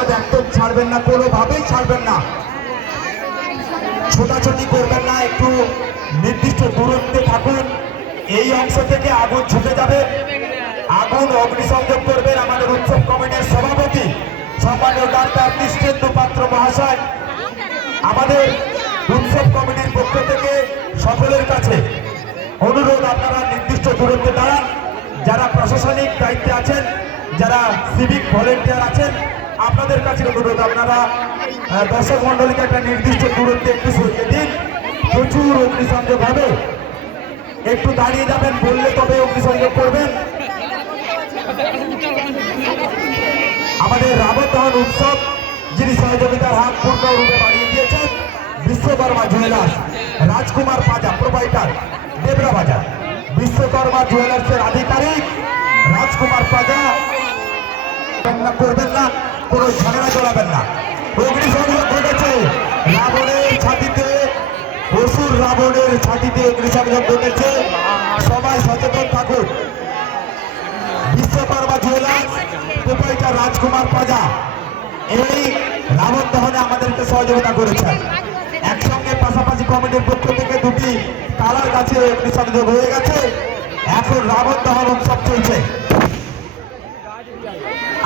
হাত একদম ছাড়বেন না, কোনোভাবেই ছাড়বেন না। ছোটাছুটি করবেন না, একটু নির্দিষ্ট দূরত্বে থাকুন। এই অংশ থেকে আগুন ছুটে যাবে, আগুন অগ্নিসংযোগ করবেন আমাদের উৎসব কমিটির সভাপতি সম্মানীয় ডাক্তার কৃষ্ণেন্দু পাত্র মহাশয়। আমাদের উৎসব কমিটির পক্ষ থেকে সকলের কাছে অনুরোধ, আপনারা নির্দিষ্ট দূরত্বে দাঁড়ান। যারা প্রশাসনিক দায়িত্বে আছেন, যারা সিভিক ভলেন্টিয়ার আছেন, আপনাদের কাছে অনুরোধ, আপনারা দর্শক মন্ডলীকে একটা নির্দিষ্ট দূরত্বে একটু সরিয়ে দিন। প্রচুর অগ্নিসংযোগ হবে, একটু দাঁড়িয়ে যাবেন, বললে তবে অগ্নিসংযোগ করবেন। আমাদের রাবণ দহন উৎসব যিনি সহযোগিতার হাত পূর্ণরূপে বাড়িয়ে দিয়েছেন, বিশ্বকর্মা জুয়েলার্স, রাজকুমার পাজা প্রোপাইটার, দেবরা বাজার। বিশ্বকর্মা জুয়েলার্সের আধিকারিক রাজকুমার পাজা। করবেন না, কোনো ঝামেলা চলাবেন না। অগ্নিসংযোগ ঘটেছে রাবণের ছাতিতে, অসুর রাবণের ছাতিতে অগ্নিসংযোগ ঘটেছে, সবাই সচেতন থাকুন। বিশ্বকর্মা জুয়েলার্স, প্রোপাইটার রাজকুমার পাজা এই রাবণ দহনে আমাদেরকে সহযোগিতা করেছেন। একসঙ্গে পাশাপাশি কমিটির পক্ষ থেকে দুটি কালার কাছে অগ্নিসংযোগ হয়ে গেছে। এখন রাবণ দহন উৎসব চলছে,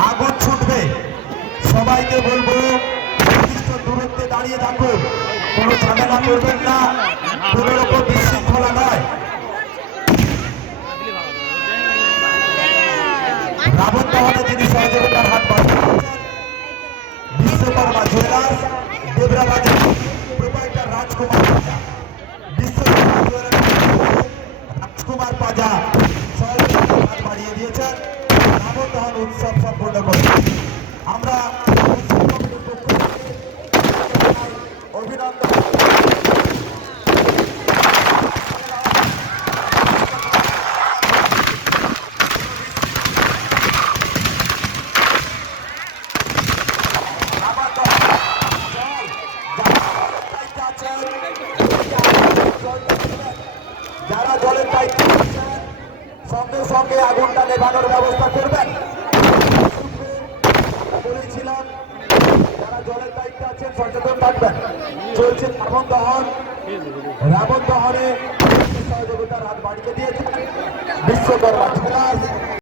আগুন ছুটবে। সবাইকে বলবো নির্দিষ্ট দূরত্বে দাঁড়িয়ে থাকুন, কোনো ঝামেলা করবেন না, কোনো রকম বিশৃঙ্খলা নয়। রাবণ দহনে যিনি সহযোগিতার হাত বাড়িয়েছেন, বিশ্বকর্মা জুয়েলার্স, দেবরা বাজার, প্রোপাইটার রাজকুমার পাজা। বিশ্বকর্মা জুয়েলার্স, রাজকুমার পাজা সহযোগিতার হাত বাড়িয়ে দিয়েছেন রাবণ দহন উৎসব সম্পূর্ণ করে। আমরা অভিনন্দন। যারা জলের দায়িত্ব সঙ্গে সঙ্গে আগুনটা নেভানোর ব্যবস্থা করবেন। বলেছিলাম যারা জলের দায়িত্বে আছেন সচেতন থাকবেন। চলছে রাবণ দহন, রাবণ দহনে সহযোগিতার হাত বাড়িয়ে দিয়েছেন বিশ্বকর্মা জুয়েলার্স,